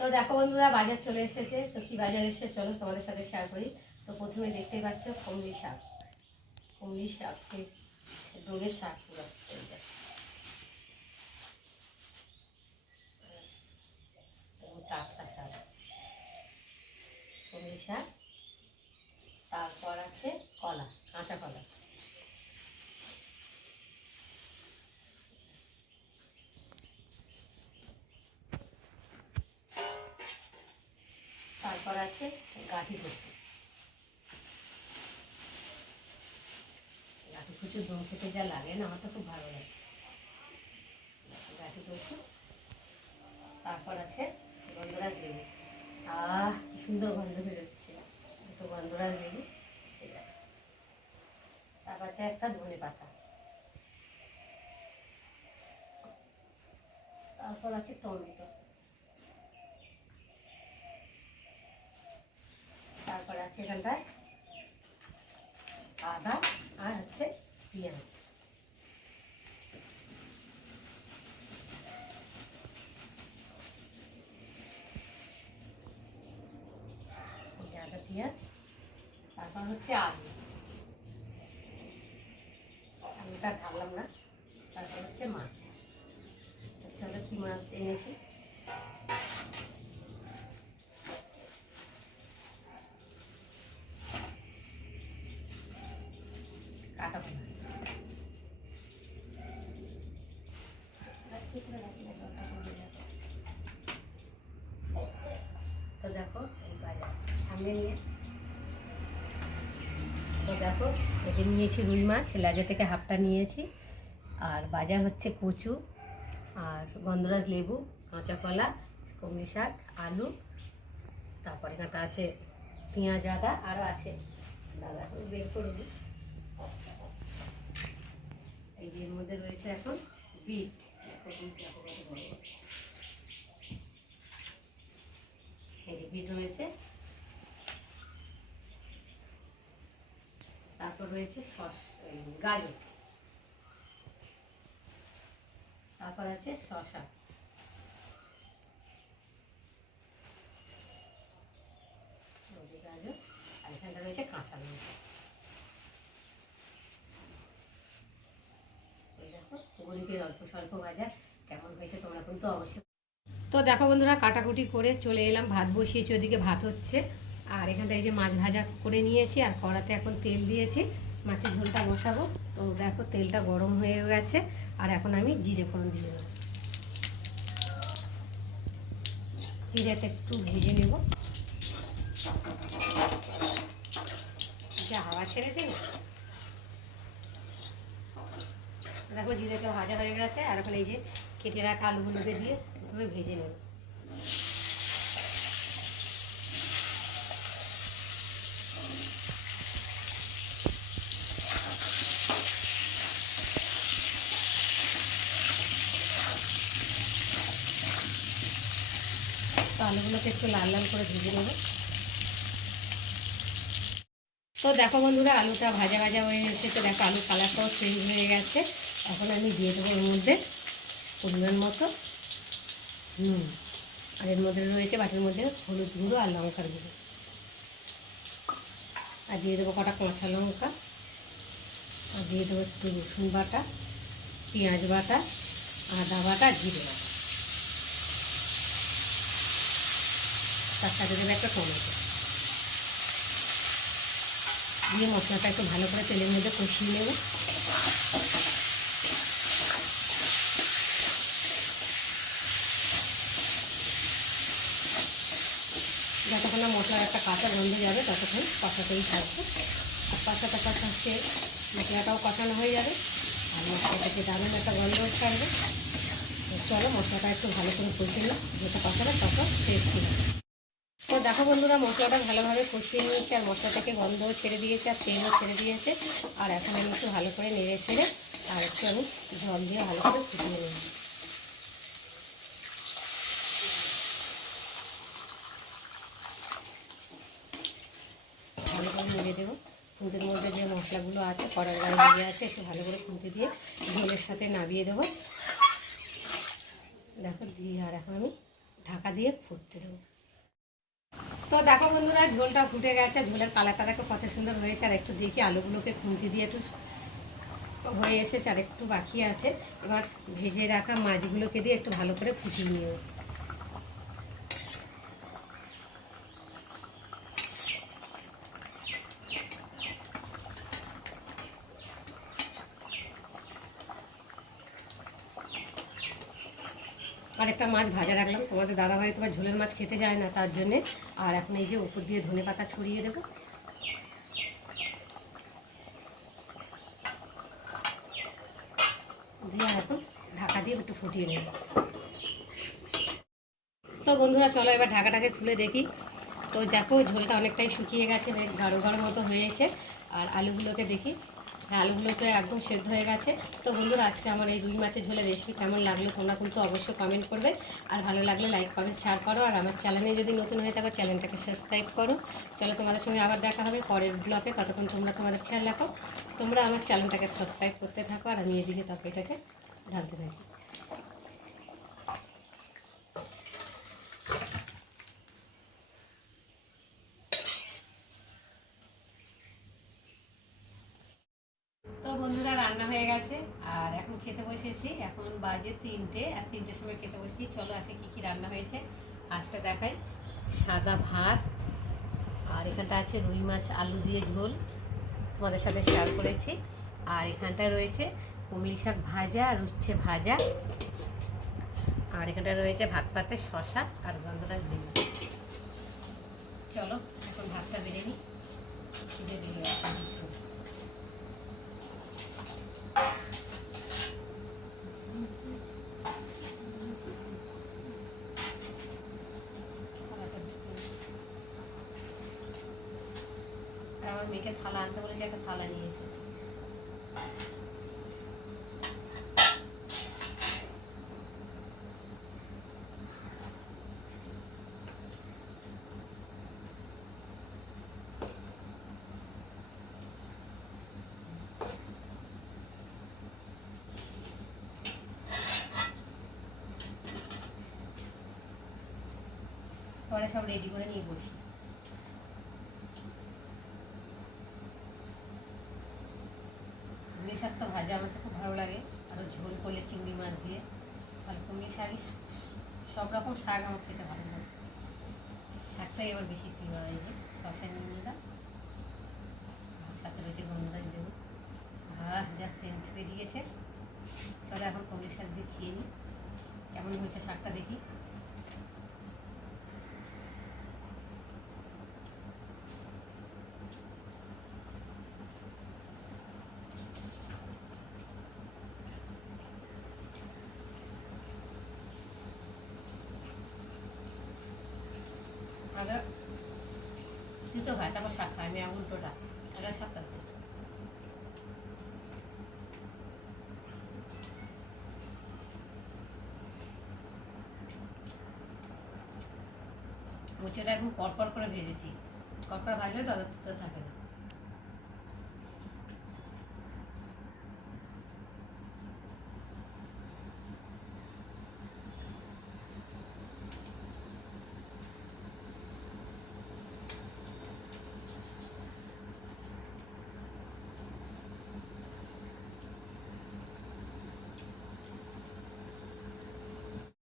তো দেখো বন্ধুরা, বাজার চলে এসেছে। তো কি বাজার এসেছে চলো তোমাদের সাথে শেয়ার করি। তো প্রথমে দেখতেই পাচ্ছ কমলি শাক, ডোরের শাক পুরো টাটকা শাক, কমলি শাক। তারপর আছে কলা, কাঁচা কলা। তারপর আছে গাঠি কচু। গাঠি কচু দম খেতে যা লাগে না, আমার তো খুব ভালো লাগে গাঠি কচু। তারপর আছে গন্ধরাজ লেবু। কি সুন্দর গন্ধ বেরোচ্ছে, দুটো গন্ধরাজ লেবু। তারপর আছে একটা ধনে পাতা। তারপর আছে টমেটো। তারপর আছে এখানটায় আদা আর হচ্ছে পেঁয়াজ। আদা পেঁয়াজ। তারপর হচ্ছে আলুটা ঢাললাম না। তারপর হচ্ছে মাছ। চলো কি মাছ এনেছি। কাটা পোনা। তো দেখো এই বাজার সামনে নিয়ে। তো দেখো এটা নিয়েছি রুই মাছ, লেজা থেকে হাফটা নিয়েছি। আর বাজার হচ্ছে কচু আর গন্ধরাজ লেবু, কাঁচা কলা, কমলি শাক, আলু। তারপরে কাটা আছে পেঁয়াজ, আদা আরও আছে। দাদা বের করে দিই। এই যে এর মধ্যে রয়েছে এখন বিট। এই যে বিট রয়েছে। তারপর রয়েছে গাজর। তারপর আছে শসা। গাজর আর এখানটা রয়েছে কাঁচা লঙ্কা। দেখো গরিবের অল্প স্বল্প বাজার কেমন হয়েছে তোমরা কিন্তু অবশ্যই। তো দেখো বন্ধুরা, কাটাকুটি করে চলে এলাম, ভাত বসিয়েছি, ওদিকে ভাত হচ্ছে। আর এখানটা এই যে মাছ ভাজা করে নিয়েছি আর কড়াতে এখন তেল দিয়েছি, মাছের ঝোলটা বসাবো। তো দেখো তেলটা গরম হয়ে গেছে আর এখন আমি জিরে ফোড়ন দিয়ে দেবো। জিরেটা একটু ভেজে নেব। যা হাওয়া ছেড়েছে না। দেখো জিরেটা ভাজা হয়ে গেছে আর এখন এই যে কেটে রাখা আলুগুলোকে দিয়ে প্রথমে ভেজে নেব। তো আলুগুলোকে একটু লাল লাল করে ভেজে নেব। তো দেখো বন্ধুরা, আলুটা ভাজা ভাজা হয়ে এসেছে। দেখো আলু কালারটাও চেঞ্জ হয়ে গেছে। এখন আমি দিয়ে দেবো এর মধ্যে পরিমাণ মতো নুন। আর এর মধ্যে রয়েছে বাটির মধ্যে হলুদ গুঁড়ো আর লঙ্কার গুঁড়ো। আর দিয়ে দেবো কটা কাঁচা লঙ্কা। আর দিয়ে দেবো একটু রসুন বাটা, পেঁয়াজ বাটা, আদা বাটা, জিরে বাটা। তার সাথে দেবে একটা টমেটো। দিয়ে মশলাটা একটু ভালো করে তেলের মধ্যে কষিয়ে নেব। যতক্ষণ না মশলার একটা কাঁচা গন্ধ যাবে ততক্ষণ কষাতেই থাকবে। আর কষাতে কষাতে মশলাটাও কষানো হয়ে যাবে আর মশলা থেকে দারুণ একটা গন্ধ ছাড়বে। চলো মশলাটা একটু ভালো করে কষিয়ে নিই, যেটা কষাবে তত টেস্টি হবে। তো দেখো বন্ধুরা, মশলাটা ভালোভাবে কষিয়ে নিয়েছি আর মশলা থেকে গন্ধও ছেড়ে দিয়েছে আর তেলও ছেড়ে দিয়েছে। আর এখন আমি একটু ভালো করে নেড়ে ছেড়ে আর একটু আমি জল দিয়ে ভালো করে ফুটিয়ে নেব। ভালো করে নেড়ে দেবো। খুন্তির মধ্যে যে মশলাগুলো আছে কড়ার গায়ে লেগে আছে একটু ভালো করে খুন্তি দিয়ে ঝোলের সাথে নামিয়ে দেবো। দেখো দিয়ে আর এখন আমি ঢাকা দিয়ে ফুটতে দেবো। তো দেখো বন্ধুরা, ঝোলটা ফুটে গেছে, ঝোলের কালারটা দেখো কত সুন্দর হয়েছে। আর একটু দেখি আলুগুলোকে খুন্তি দিয়ে একটু হয়ে এসেছে, আর একটু বাকি আছে। এবার ভেজে রাখা মাছগুলোকে দিয়ে একটু ভালো করে ফুটিয়ে নিও। আর একটা মাছ ভাজা রাখলাম, তোমাদের দাদাভাই তোমার ঝোলের মাছ খেতে যায় না, তার জন্যে। আর এখন এই যে উপর দিয়ে ধনে পাতা ছড়িয়ে দেবো, দিয়ে এখন ঢাকা দিয়ে একটু ফুটিয়ে নেব। তো বন্ধুরা চলো এবার ঢাকাটাকে খুলে দেখি। তো দেখো ঝোলটা অনেকটাই শুকিয়ে গেছে, বেশ গাঢ় গাঢ় মতো হয়েছে। আর আলুগুলোকে দেখি, হ্যাঁ আলুগুলো তো একদম সেদ্ধ হয়ে গেছে। তো বন্ধুরা আজকে আমার এই রুই মাছের ঝোলের রেসিপি কেমন লাগলো তোমরা কিন্তু অবশ্যই কমেন্ট করবে। আর ভালো লাগলে লাইক কমেন্ট শেয়ার করো। আর আমার চ্যানেলে যদি নতুন হয়ে থাকো চ্যানেলটাকে সাবস্ক্রাইব করো। চলো তোমাদের সঙ্গে আবার দেখা হবে পরের ব্লগে, ততক্ষণ তোমরা তোমাদের খেয়াল রাখো। তোমরা আমার চ্যানেলটাকে সাবস্ক্রাইব করতে থাকো, আর আমি এদিকে তরকারিটাকে ঢালতে থাকি। তো বন্ধুরা রান্না হয়ে গেছে, আর এখন খেতে বসেছি। এখন বাজে 3টে, আর 3টের সময় খেতে বসেছি। চলো আজকে কী কী রান্না হয়েছে আজকে দেখাই। সাদা ভাত, আর এখানটা আছে রুই মাছ আলু দিয়ে ঝোল, তোমাদের সাথে শেয়ার করেছি। আর এখানটায় রয়েছে কুমড়ি শাক ভাজা আর উচ্ছে ভাজা। আর এখানটায় রয়েছে ভাত পাতে শশা আর গন্ধরাজ লেবু। চলো এখন ভাতটা বেড়ে নিই, খিদে দিয়ে গেছে। আমার মেয়েকে থালা আনতে বলেছি, একটা থালা নিয়ে এসেছি। পরে সব রেডি করে নিয়ে বসি। কুমড়ি শাক তো ভাজা আমার তো খুব ভালো লাগে, আরও ঝোল করলে চিংড়ি মাছ দিয়ে। আর কুমড়ি শাকই, সব রকম শাক আমার খেতে ভালো লাগে, শাকটাই এবার বেশি প্রিয়। এই যে শশা নিয়ে নিলাম, আর সাথে রয়েছে গন্ধরাজ লেবু। যা সেন্ট বেরিয়েছে। চলো এখন কুমড়ি শাক দিয়ে খেয়ে নিই, কেমন হয়েছে শাকটা দেখি। আগে তুই তো খায়, তারপর শাক খায়, আমি উল্টোটা আগে শাক খাচ্ছি। মুচিটা একদম কড়কড় করে ভেজেছি, কড়কড়া ভাজলে তত থাকে না।